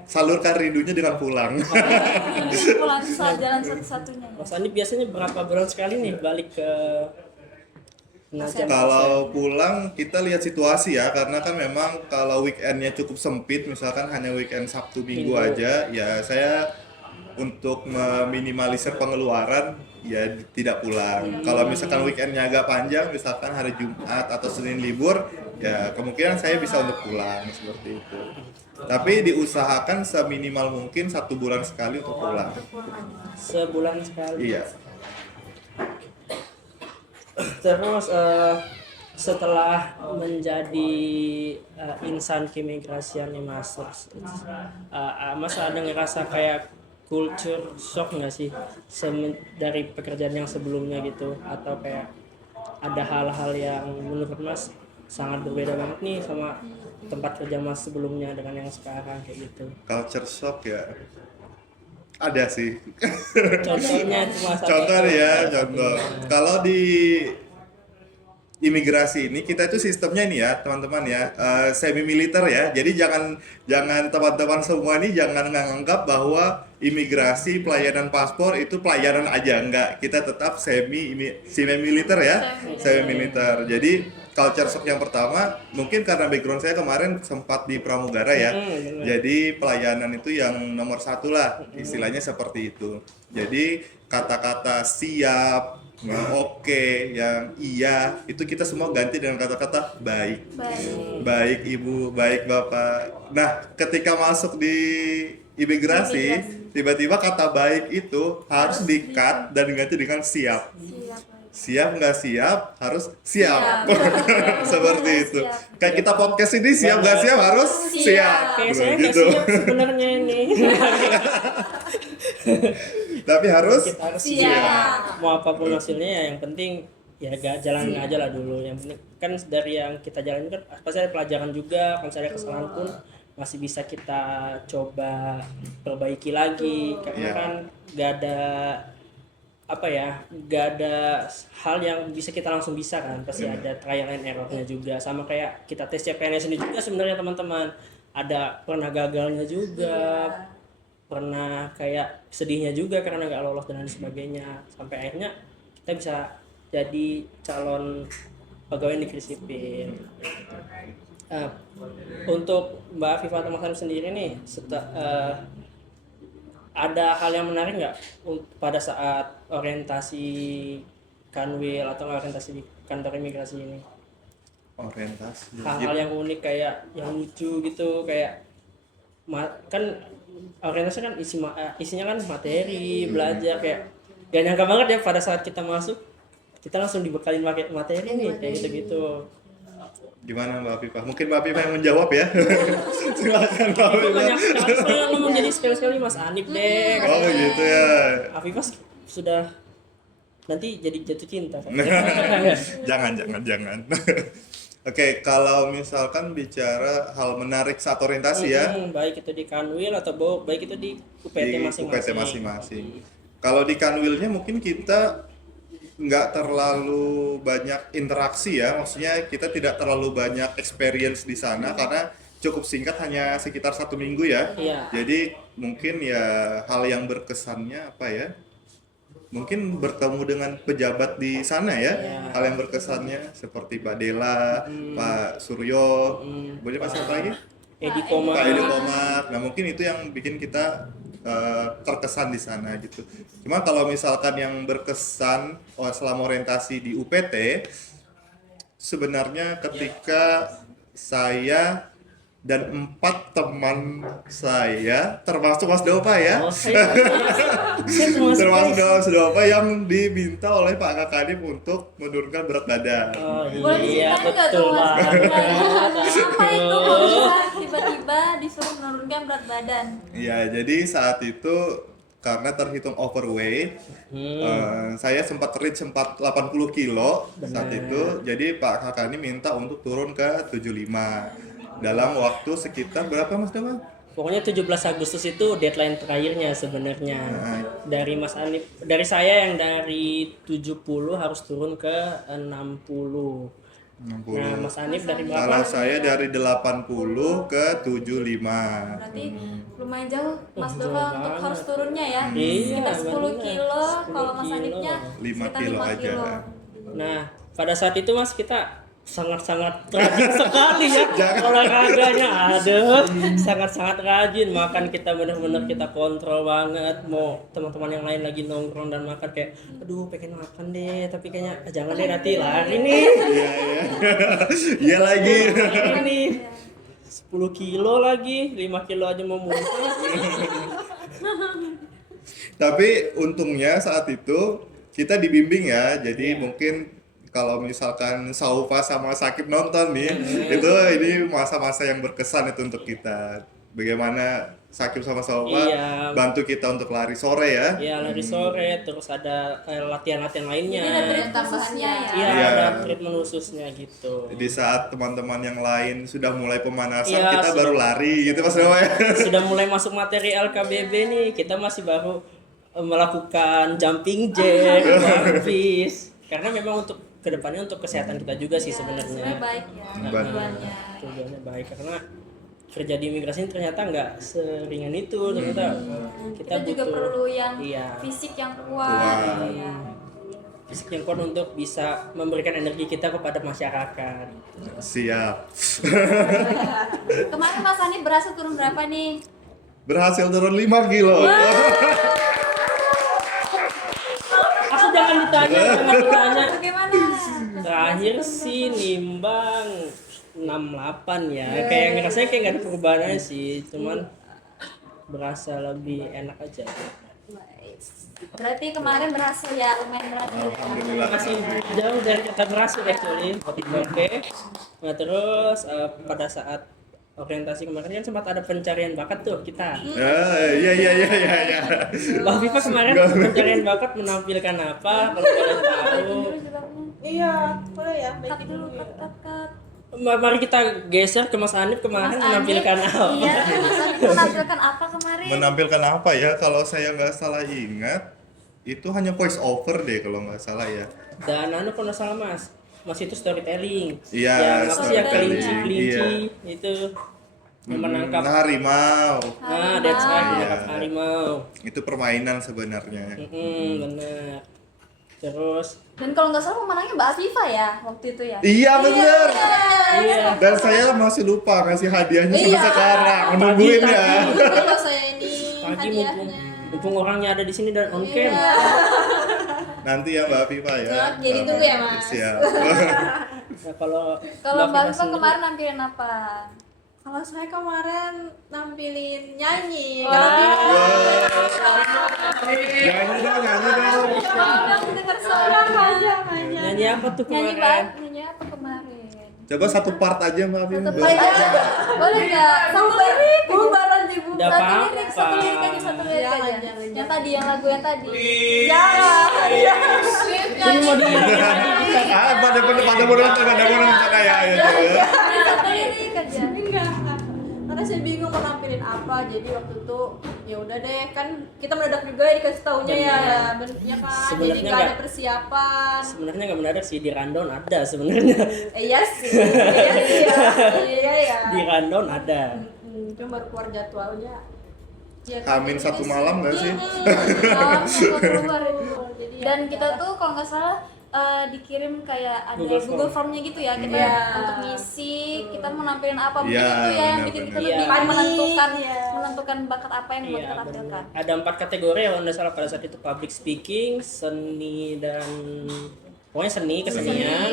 Salurkan rindunya dengan pulang. Pulang jalan satu-satunya ya. Mas Hanif biasanya berapa bulan sekali nih balik ke Penajam? Kalau pulang kita lihat situasi ya, karena kan memang kalau weekendnya cukup sempit, misalkan hanya weekend Sabtu Minggu aja, ya saya untuk meminimalisir pengeluaran ya tidak pulang. Kalau misalkan weekendnya agak panjang, misalkan hari Jumat atau Senin libur, ya kemungkinan saya bisa untuk pulang seperti itu. Tapi diusahakan seminimal mungkin 1 bulan sekali untuk pulang. Sebulan sekali. Iya. Terus setelah menjadi insan keimigrasian nih Mas, Mas ada ngerasa kayak culture shock nggak sih dari pekerjaan yang sebelumnya gitu, atau kayak ada hal-hal yang menurut Mas sangat berbeda banget nih sama tempat kerja Mas sebelumnya dengan yang sekarang kayak gitu? Culture shock ya. Ada sih. Contohnya cuma satu. Contoh nih ya, contoh. Kalau di imigrasi ini kita itu sistemnya ini ya, teman-teman ya, semi militer ya. Jadi jangan teman-teman semua ini jangan menganggap bahwa imigrasi pelayanan paspor itu pelayanan aja, enggak. Kita tetap semi militer ya, semi militer. Jadi culture shock yang pertama mungkin karena background saya kemarin sempat di pramugara ya. Jadi pelayanan itu yang nomor 1 lah, istilahnya seperti itu. Jadi kata-kata siap, oke, yang iya itu kita semua ganti dengan kata-kata baik. Baik Ibu, baik Bapak. Nah, ketika masuk di imigrasi, tiba-tiba kata baik itu harus di-cut dan diganti dengan siap. Siap nggak siap harus siap. Seperti itu. Kayak kita podcast ini siap nggak siap harus siap. Kayak saya nggak Gitu. siap sebenarnya ini. Tapi harus Kita harus Siap. siap. Mau apapun hasilnya ya yang penting ya jalanin aja lah dulu. Yang penting kan dari yang kita jalanin kan pasti ada pelajaran juga, kalau ada kesalahan pun masih bisa kita coba perbaiki lagi, karena Iya. kan gak ada gak ada hal yang bisa kita langsung bisa kan, pasti ada trial and errornya juga, sama kayak kita tes CPNS ini juga sebenarnya teman-teman, ada pernah gagalnya juga, pernah kayak sedihnya juga karena nggak lolos dan lain sebagainya, sampai akhirnya kita bisa jadi calon pegawai negeri sipil. Untuk Mbak Viva atau Mas Hanif sendiri nih, ada hal yang menarik nggak pada saat orientasi Kanwil atau orientasi di kantor imigrasi ini? orientasi. Hal-hal yang unik kayak yang lucu gitu, kayak kan orientasi kan isinya kan materi, belajar, kayak gak nyangka banget ya pada saat kita masuk kita langsung dibekalin pakai materi nih kayak gitu-gitu. Gimana Mbak Pipa? Mungkin Mbak Pipa yang menjawab ya. Silakan Mbak Pipa. Banyak saya ngomong jadi sekali-sekali Mas Hanif deh. Oh gitu ya. Afifah sudah nanti jadi jatuh cinta. Jangan. Oke, kalau misalkan bicara hal menarik saat orientasi ya, Baik itu di Kanwil atau baik itu di UPT di masing-masing. UPT masing-masing. Kalau di Kanwilnya mungkin kita nggak terlalu banyak interaksi ya, maksudnya kita tidak terlalu banyak experience di sana karena cukup singkat, hanya sekitar 1 minggu ya. Iya. Jadi mungkin ya hal yang berkesannya apa ya? Mungkin bertemu dengan pejabat di sana ya. Hal yang berkesannya seperti Pak Dela, Pak Suryo, boleh Pak siapa lagi? Edi Pak Komar. Edi Komar. Nah mungkin itu yang bikin kita terkesan di sana gitu. Cuma kalau misalkan yang berkesan selama orientasi di UPT, sebenarnya ketika saya dan 4 teman saya, termasuk Mas Dopa ya, Oh, saya termasuk Mas Dopa yang diminta oleh Pak Kakanip untuk menurunkan berat badan. Oh Boleh iya, diceritain nggak betul tuh Mas? banget. Apa itu kok bisa tiba-tiba disuruh menurunkan berat badan? Iya, jadi saat itu karena terhitung overweight, saya sempat reach 80 kilo saat itu. Jadi Pak Kakani minta untuk turun ke 75 dalam waktu sekitar berapa Mas Dama? Pokoknya 17 Agustus itu deadline terakhirnya sebenarnya. Dari Mas Anif, dari saya yang dari 70 harus turun ke 60. 60. Nah, Mas Anif dari Kalau berapa? saya dari 80 ke 75. Berarti lumayan jauh Mas jauh Dova untuk banget. harus turunnya ya. Iya, Sekitar 10 bener. kilo, 10 kalau Mas kilo. Anifnya 5 sekitar kilo 5 aja. kilo. Nah, pada saat itu Mas kita sangat-sangat rajin sekali ya olahraganya, aduh sangat-sangat rajin. Makan kita benar-benar kita kontrol banget. Mau teman-teman yang lain lagi nongkrong dan makan kayak aduh pengen makan deh tapi kayaknya jangan deh nanti lari nih. Iya, iya. Iya lagi. Ini 10 kilo lagi, 5 kilo aja mau muntah. Tapi untungnya saat itu kita dibimbing ya. Jadi mungkin kalau misalkan Saufa sama Sakib nonton nih, itu ini masa-masa yang berkesan itu untuk kita. Bagaimana Sakib sama Saufa Iya. bantu kita untuk lari sore ya. Ya lari sore, terus ada latihan-latihan lainnya. Ini ada treatment khususnya ya. Iya, Iya. ada treatment khususnya gitu. Di saat teman-teman yang lain sudah mulai pemanasan, Iya, kita sudah. baru lari gitu Mas Dewa ya. Sudah mulai masuk materi LKBB nih, kita masih baru melakukan jumping jack, burpees. Karena memang untuk kedepannya untuk kesehatan kita juga sih Sebenarnya sebenarnya. baik ya Benar. tujuannya. Tujuannya baik karena kerja di imigrasi ini ternyata nggak seringan itu, ternyata Kita juga butuh perlu yang iya, fisik yang kuat. Kuat. Ya. fisik yang kuat untuk bisa memberikan energi kita kepada masyarakat. Siap. Kemarin Mas Ani berhasil turun berapa nih? Berhasil turun 5 kilo. Asal jangan ditanya, jangan ditanya. Bagaimana? Terakhir sih nimbang 68 ya. Kayak ngerasanya kayak gak ada perubahannya sih, cuman berasa lebih enak aja. Baik. Berarti kemarin berhasil ya, lumayan berhasil ya. Alhamdulillah. Masih jauh dari kata berhasil actually. Oke. Nah terus pada saat orientasi kemarin kan sempat ada pencarian bakat tuh kita. Iya iya iya iya iya. Mbak Viva kemarin pencarian bakat menampilkan apa? Kalau kalian tahu. Iya, boleh ya. Cut Baikin dulu, dulu ya. cut. Mari kita geser ke Mas Anif kemarin Mas menampilkan Anif, apa? Iya, Mas Anif menampilkan apa kemarin? Menampilkan apa ya? Kalau saya nggak salah ingat, itu hanya voice over deh kalau nggak salah ya. Dan kalau nggak salah Mas itu storytelling. Iya, Yang apa sih yang storytelling. kelinci itu yang menangkap. Harimau. Nah, that's right, Harimau. menangkap harimau. Itu permainan sebenarnya. Benar. Terus Dan kalau nggak salah pemenangnya Mbak Afifa ya waktu itu ya. Iya bener. iya, Dan saya masih lupa ngasih hadiahnya sampai Iya. sekarang. Menungguin ya. Kalau saya ini pagi hadiahnya. mumpung orangnya ada di sini dan on cam. Iya. Nanti ya Mbak Viva ya. Nah, jadi tunggu ya, Mas. Siap. Nah, kalau Kalau Mbak Viva Afifa sendiri- kemarin nampilin apa? Kalau saya kemarin nampilin nyanyi. Wah. Kalau dia Nyanyi dong, nyanyi dong. Aku dengar suara nyanyi apa tuh Nyanyi kemarin? nyanyi apa kemarin? Coba satu part aja Mbak Viva. Boleh nggak? Satu lirik. Bubar nanti bubar. Nggak Satu apa-apa. lirik, satu lirik aja, satu lirik Jangan, aja. jangan, Yang tadi, yang lagu yang tadi. Jangan. Jadi mau diiringin lagi bisa. Pada menonton ya coba. Satu lirik aja. Enggak. Karena saya bingung mau nampilin apa, jadi waktu itu ya udah deh, kan kita mendadak juga ya dikasih taunya ya, ya kan. Jadi Sebenarnya nggak ada nggak- persiapan. Sebenarnya nggak mendadak sih, di rundown ada sebenarnya. Iya sih, iya sih ya, iya ya. Di rundown ada. Cuma baru keluar jadwalnya. Ya, Hamin satu malam nggak sih? Keluar itu. Jadi ya Dan udah. kita tuh kalau nggak salah dikirim kayak ada Google Google, Form. Formnya gitu ya, kita Iya. untuk ngisi kita mau nampilin apa, mungkin Iya, itu ya yang bikin kita benar-benar. lebih Iya. menentukan Iya. menentukan bakat apa yang mau Iya, kita tampilkan. benar. Ada 4 kategori ya kalau nggak salah pada saat itu, public speaking, seni dan pokoknya seni, kesenian,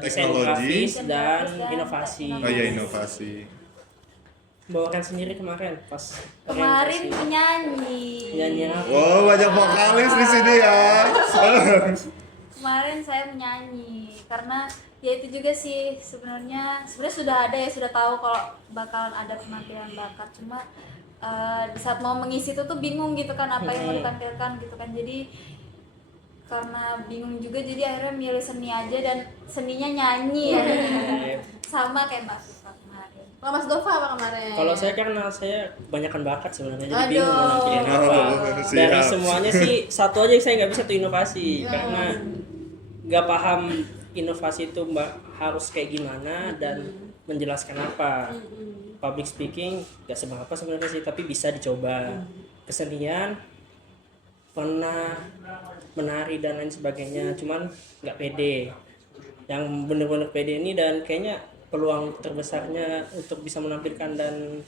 desain Teknologi. grafis Desain dan grafis dan inovasi. Oh iya, inovasi. Bawakan sendiri kemarin pas Kemarin orientasi. penyanyi. Nyanyi apa? Wow, banyak vokalis di sini ya. Kemarin saya menyanyi karena ya itu juga sih sebenarnya sudah ada ya, sudah tahu kalau bakalan ada penampilan bakat, cuma di saat mau mengisi itu tuh bingung gitu kan apa yang mau ditampilkan gitu kan, jadi karena bingung juga jadi akhirnya milih seni aja dan seninya nyanyi ya. Sama kayak Mbak Fifa kemarin. Kalau Mas Dova apa kemarin? Kalau saya karena saya kebanyakan bakat sebenarnya, jadi Aduh. bingung mau nampilin apa. Oh, Dari siap. semuanya sih satu aja yang saya nggak bisa tuh inovasi, karena nggak paham inovasi itu mbak harus kayak gimana dan menjelaskan apa. Public speaking nggak seberapa sebenarnya sih, tapi bisa dicoba. Kesenian pernah menari dan lain sebagainya, cuman nggak pede. Yang bener-bener pede ini dan kayaknya peluang terbesarnya untuk bisa menampilkan dan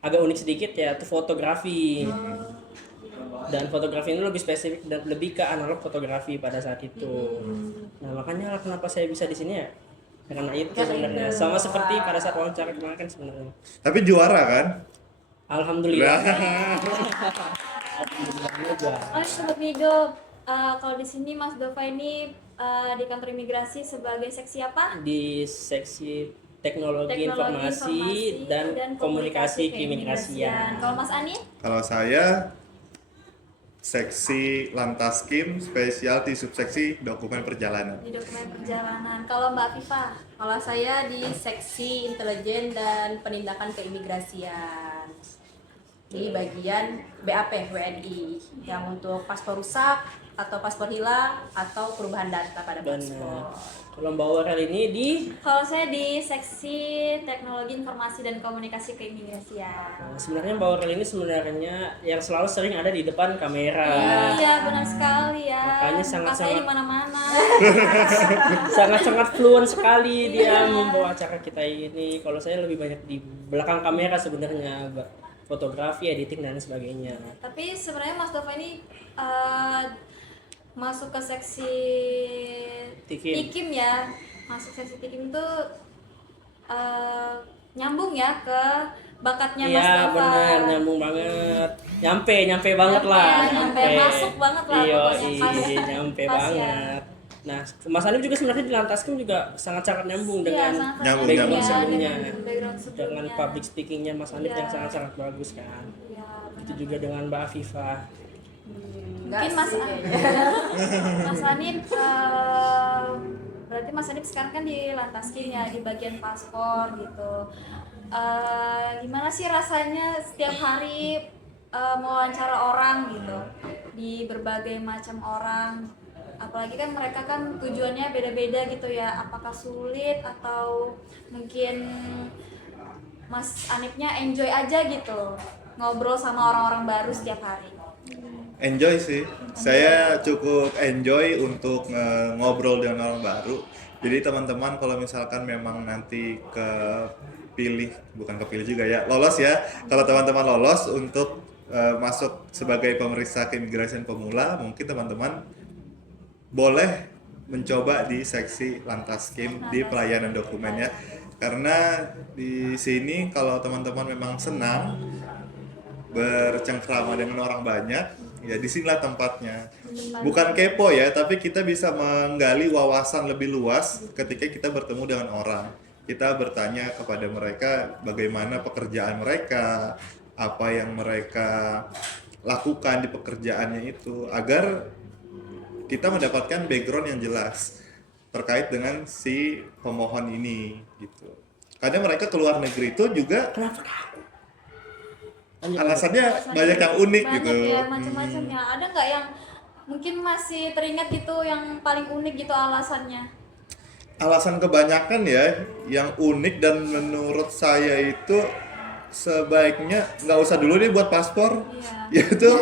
agak unik sedikit ya itu fotografi. Dan fotografi ini lebih spesifik dan lebih ke analog fotografi pada saat itu. Nah makanya kenapa saya bisa di sini ya karena itu sebenarnya, sama seperti pada saat wawancara kemarin kan sebenarnya. Tapi juara kan? Alhamdulillah. Nah. Alhamdulillah juga. Oh, Sobat Mido, kalau di sini Mas Dova ini di kantor imigrasi sebagai seksi apa? Di seksi teknologi, Teknologi informasi, dan komunikasi keimigrasian. Kalau Mas Ani? Kalau saya seksi Lantaskim spesial di subseksi dokumen perjalanan. Di dokumen perjalanan. Kalau Mbak Fifa? Kalau saya di seksi intelijen dan penindakan keimigrasian di bagian BAP WNI yang untuk paspor rusak atau paspor hilang atau perubahan data pada Dan paspor. kalau Mbak Aurel ini di Kalau saya di seksi teknologi informasi dan komunikasi keimigrasian. Nah, sebenarnya Mbak Aurel ini sebenarnya yang selalu sering ada di depan kamera. Iya, benar sekali ya. Makanya Muka sangat-sangat- saya di mana-mana. Sangat-sangat fluent sekali dia membawa acara kita ini. Kalau saya lebih banyak di belakang kamera sebenarnya, fotografi, editing dan sebagainya. Tapi sebenarnya Mas Dova ini masuk ke seksi Tikim. ya. Masuk seksi Tikim itu nyambung ya ke bakatnya Mas Iya Dova. benar, nyambung banget. Nyampe banget Nyampe, lah. nyampe. Masuk banget lah Iya, pokoknya. Pas- nyampe pas ya. banget. Nah, Mas Hanif juga sebenarnya di Lantaskim juga sangat-sangat nyambung Iya, dengan sangat Nyambung, background nyambung. sebelumnya. dengan background Dengan sebelumnya. public speakingnya Mas Hanif Iya. yang sangat-sangat bagus kan. Iya, Itu juga dengan Mbak Afifah. mungkin Mas Mas Hanif berarti Mas Hanif sekarang kan di Lantaskim ya, di bagian paspor gitu. Gimana sih rasanya setiap hari mewawancara orang gitu di berbagai macam orang, apalagi kan mereka kan tujuannya beda-beda gitu ya, apakah sulit atau mungkin Mas Anipnya enjoy aja gitu ngobrol sama orang-orang baru setiap hari? Enjoy sih, saya cukup enjoy untuk ngobrol dengan orang baru. Jadi teman-teman kalau misalkan memang nanti bukan kepilih juga ya, lolos ya. Kalau teman-teman lolos untuk masuk sebagai pemeriksa keimigrasian pemula, mungkin teman-teman boleh mencoba di seksi Lantaskim di pelayanan dokumen ya. Karena di sini kalau teman-teman memang senang bercengkrama dengan orang banyak, ya disinilah tempatnya. Bukan kepo ya, tapi kita bisa menggali wawasan lebih luas ketika kita bertemu dengan orang. Kita bertanya kepada mereka bagaimana pekerjaan mereka, apa yang mereka lakukan di pekerjaannya itu, agar kita mendapatkan background yang jelas terkait dengan si pemohon ini gitu. Kadang mereka keluar negeri itu juga alasannya banyak yang unik banyak gitu. ya macam-macamnya. Ada nggak yang mungkin masih teringat gitu yang paling unik gitu alasannya? Alasan kebanyakan ya yang unik dan menurut saya itu sebaiknya nggak usah dulu deh buat paspor. Iya. Yaitu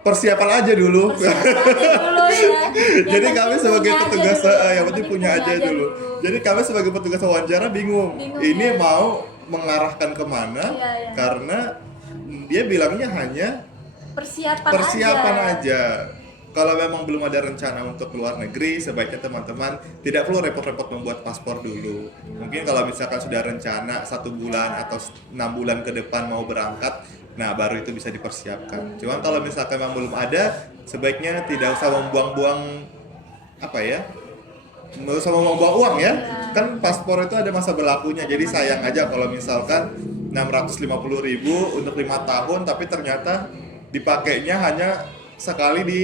persiapan aja dulu. Dulu ya. Jadi Yang kami penting sebagai punya aja petugas dulu. yang penting punya aja dulu. Jadi kami sebagai petugas wawancara bingung. Bingung, Ini ya. mau mengarahkan kemana? Iya, iya. Karena dia bilangnya hanya Persiapan aja. Kalau memang belum ada rencana untuk keluar negeri, sebaiknya teman-teman tidak perlu repot-repot membuat paspor dulu. Mungkin kalau misalkan sudah rencana 1 bulan atau 6 bulan ke depan mau berangkat, nah baru itu bisa dipersiapkan. Cuma kalau misalkan memang belum ada, sebaiknya tidak usah membuang-buang nggak usah membuang uang ya. Kan paspor itu ada masa berlakunya, jadi sayang aja kalau misalkan 650.000 untuk 5 tahun, tapi ternyata dipakainya hanya sekali di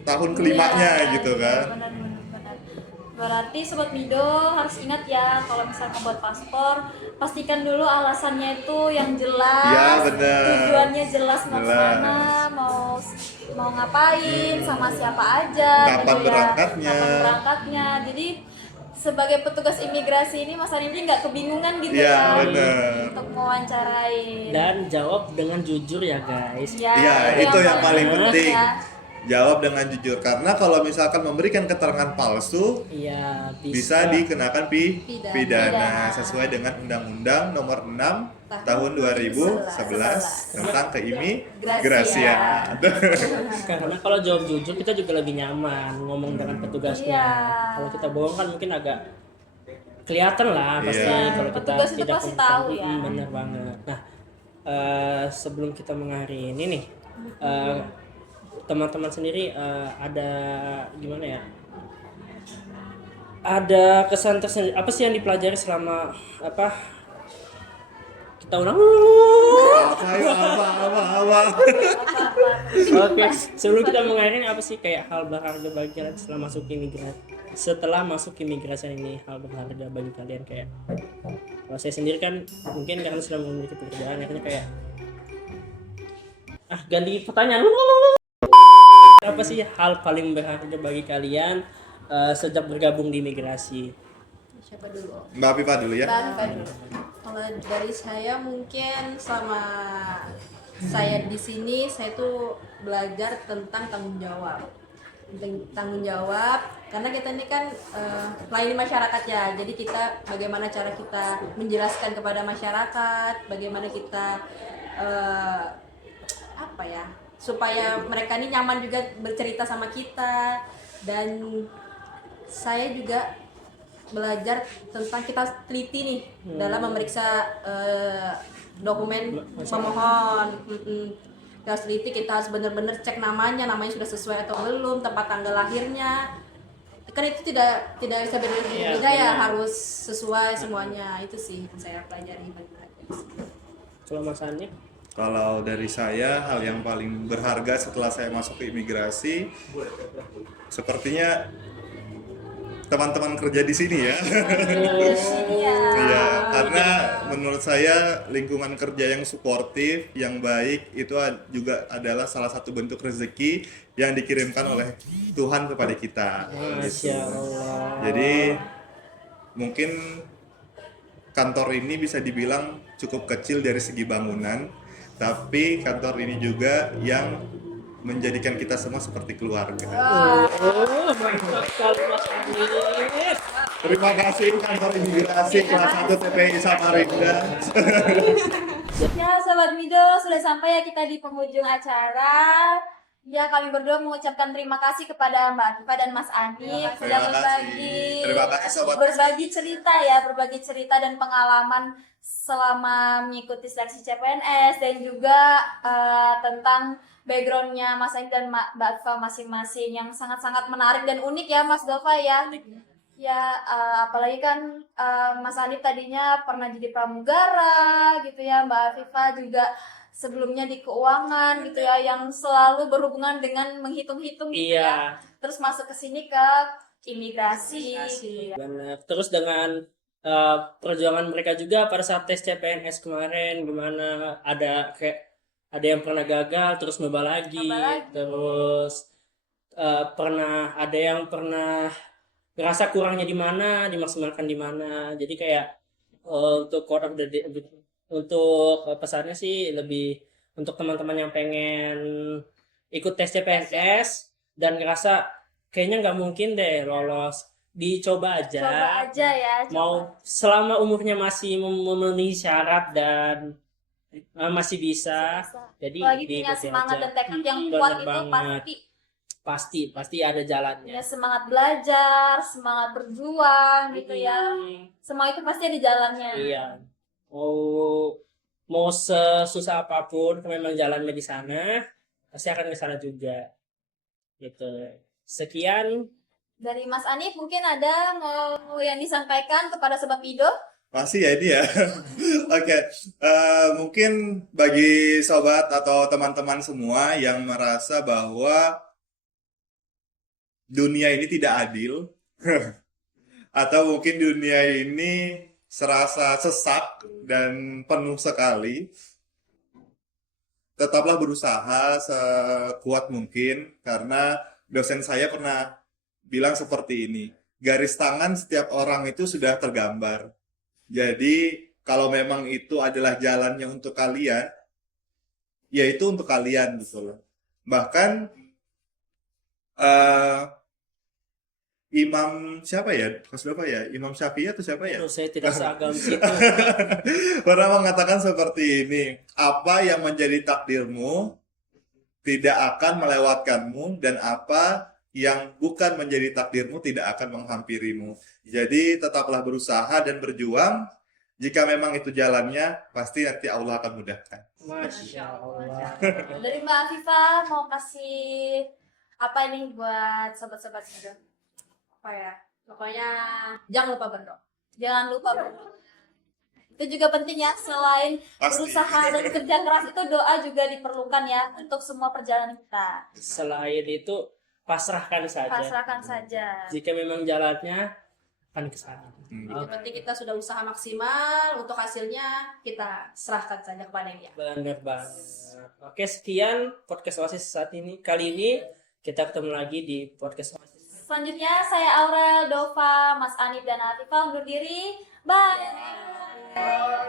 tahun kelimanya gitu kan. Benar. Berarti Sobat Mido harus ingat ya, kalau misalnya buat paspor, pastikan dulu alasannya itu yang jelas. Ya, benar. Tujuannya jelas mau Jelas. kemana, mau ngapain, sama siapa aja. Kapan gitu ya. berangkatnya. Kapan berangkatnya. Jadi sebagai petugas imigrasi ini Mas Andi nggak kebingungan gitu Iya, ya benar. untuk mewawancarai. Dan jawab dengan jujur ya guys. Iya, itu yang paling penting. ya. Jawab dengan jujur, karena kalau misalkan memberikan keterangan palsu Iya, bisa dikenakan Pidana. pidana sesuai dengan Undang-Undang Nomor 6 Tahun 2011 tentang keimigrasian. Karena kalau jawab jujur kita juga lebih nyaman ngomong dengan petugasnya. Iya. Kalau kita bohong kan mungkin agak kelihatan lah pasti Iya. kalau kita Petugas itu tidak pasti kompeten. tahu ya. Bener banget. Nah, sebelum kita mengakhiri ini nih, teman-teman sendiri ada gimana ya? Ada kesan tersendiri apa sih yang dipelajari selama kita ulang? Apa? Oke, sebelum kita mengakhiri apa sih kayak hal berharga bagi kalian setelah masuk imigrasi ini, hal berharga bagi kalian kayak kalau saya sendiri kan mungkin karena sudah memiliki pekerjaan akhirnya kayak ganti pertanyaan. Apa sih hal paling berharga bagi kalian sejak bergabung di imigrasi? Siapa dulu? Mbak Pipa dulu ya. Kalau dari saya mungkin selama saya di sini saya tuh belajar tentang tanggung jawab. Tanggung jawab karena kita ini kan melayani masyarakat ya. Jadi kita bagaimana cara kita menjelaskan kepada masyarakat, bagaimana kita supaya mereka ini nyaman juga bercerita sama kita. Dan saya juga belajar tentang kita teliti nih dalam memeriksa dokumen pemohon. Kita harus teliti, kita harus benar-benar cek namanya sudah sesuai atau belum, tempat tanggal lahirnya. Kan itu tidak bisa berbeda ya, harus sesuai semuanya. Itu sih yang saya pelajari. Kalau Mas Andi? Kalau dari saya, hal yang paling berharga setelah saya masuk ke imigrasi, sepertinya teman-teman kerja di sini ya. Iya, karena menurut saya lingkungan kerja yang suportif, yang baik itu juga adalah salah satu bentuk rezeki yang dikirimkan oleh Tuhan kepada kita. Masya Allah. Jadi mungkin kantor ini bisa dibilang cukup kecil dari segi bangunan, tapi kantor ini juga yang menjadikan kita semua seperti keluarga. Mantap sekali Mas Andi. Terima kasih kantor imigrasi kelas 1 TPI Samarinda. Ya Sobat Mido, sudah sampai ya kita di penghujung acara. Ya kami berdua mengucapkan terima kasih kepada Mbak Akifa dan Mas Andi sudah berbagi cerita dan pengalaman selama mengikuti seleksi CPNS dan juga tentang backgroundnya Mas Andi dan Mbak Akifa masing-masing yang sangat-sangat menarik dan unik ya Mas Dova ya. Ya, apalagi kan Mas Anip tadinya pernah jadi pramugara gitu ya, Mbak Afifa juga sebelumnya di keuangan gitu ya, yang selalu berhubungan dengan menghitung-hitung gitu ya. Iya, Terus masuk ke sini ke imigrasi gitu ya. benar. Terus dengan perjuangan mereka juga pada saat tes CPNS kemarin, gimana ada yang pernah gagal terus nyoba lagi, Nyoba lagi. terus ada yang pernah ngerasa kurangnya di mana, dimaksimalkan di mana. Jadi kayak untuk quote of the day, untuk pesannya sih lebih untuk teman-teman yang pengen ikut tes CPNS dan ngerasa kayaknya nggak mungkin deh lolos, dicoba aja. Coba aja ya, Mau selama umurnya masih memenuhi syarat dan masih bisa. Jadi Apalagi punya diikuti semangat aja. dan tekad yang Bener kuat itu banget. Pasti ada jalannya. punya semangat belajar, semangat berjuang gitu ya. Semua itu pasti ada jalannya. Iya. Mau sesusah apapun, kalau memang jalannya di sana, pasti akan ke sana juga. Gitu. Sekian. Dari Mas Anif mungkin ada mau yang disampaikan kepada Sobat Pido? Masih ya ini ya. Oke, mungkin bagi sobat atau teman-teman semua yang merasa bahwa dunia ini tidak adil, atau mungkin dunia ini serasa sesak dan penuh sekali, tetaplah berusaha sekuat mungkin, karena dosen saya pernah bilang seperti ini, garis tangan setiap orang itu sudah tergambar. Jadi kalau memang itu adalah jalannya untuk kalian, ya itu untuk kalian gitu loh. Bahkan eh, Imam siapa ya? Kelas berapa ya? Imam Syafi'i atau siapa ya? Aduh, saya tidak seagam situ. Pernah mengatakan seperti ini, apa yang menjadi takdirmu tidak akan melewatkanmu, dan apa yang bukan menjadi takdirmu tidak akan menghampirimu. Jadi tetaplah berusaha dan berjuang. Jika memang itu jalannya, pasti nanti Allah akan mudahkan. Masya Allah. Dari Mbak Afifa mau kasih apa ini buat sobat-sobat Pido? Apa ya? Pokoknya jangan lupa berdoa. Jangan lupa berdoa. Itu juga penting ya, selain Pasti. berusaha dan kerja keras itu doa juga diperlukan ya untuk semua perjalanan kita. Selain itu, pasrahkan saja. Pasrahkan saja. Jika memang jalannya akan ke sana. Yang penting kita sudah usaha maksimal, untuk hasilnya kita serahkan saja kepada Yang Maha. Benar banget. Oke, sekian podcast Oasis saat ini. Kali ini kita ketemu lagi di podcast Oasis. Selanjutnya saya Aurel, Dova, Mas Anif dan Afifa undur diri. Bye.